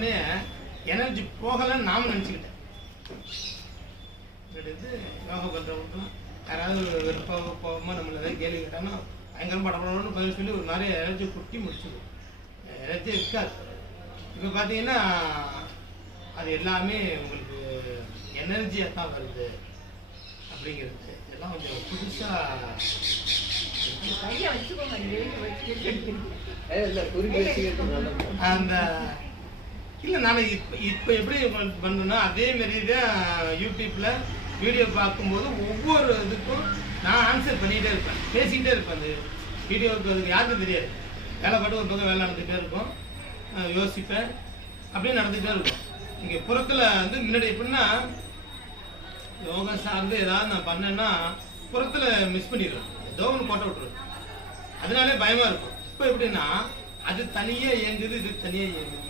உடனே எனர்ஜி போகலன்னு நாம நினச்சிக்கிட்டேன். எடுத்து யோகா பண்ணுறவங்களுக்கும் யாராவது வெறுப்பாக போகாமல் நம்மளை ஏதாவது கேள்வி கேட்டாங்கன்னா பயங்கரம் படப்படணும்னு பதில் சொல்லி ஒரு நிறைய எனர்ஜி குட்டி முடிச்சிடும். எனர்ஜி இருக்காது. இப்போ பார்த்தீங்கன்னா அது எல்லாமே உங்களுக்கு எனர்ஜியாக தான் வருது அப்படிங்கிறது. இதெல்லாம் கொஞ்சம் புதுசாக அந்த இல்லை நான் இப்போ எப்படி பண்ணுன்னா அதே மாரி தான் யூடியூப்பில் வீடியோ பார்க்கும்போது ஒவ்வொரு இதுக்கும் நான் ஆன்சர் பண்ணிகிட்டே இருப்பேன், பேசிக்கிட்டே இருப்பேன். அந்த வீடியோவுக்கு அதுக்கு யாருக்கும் தெரியாது. வேலை பாட்டு ஒரு பக்கம் வேலை நடந்துகிட்டே இருக்கும், யோசிப்பேன், அப்படியே நடந்துகிட்டே இருக்கும். இங்கே புறத்தில் வந்து முன்னாடி எப்படின்னா யோகா சார்ந்து ஏதாவது நான் பண்ணேன்னா புறத்தில் மிஸ் பண்ணிடுவேன், ஏதோ ஒன்று போட்ட விட்டுருவேன். அதனாலே பயமாக இருக்கும். இப்போ எப்படின்னா அது தனியாக இயங்குது, இது தனியாக இயங்குது.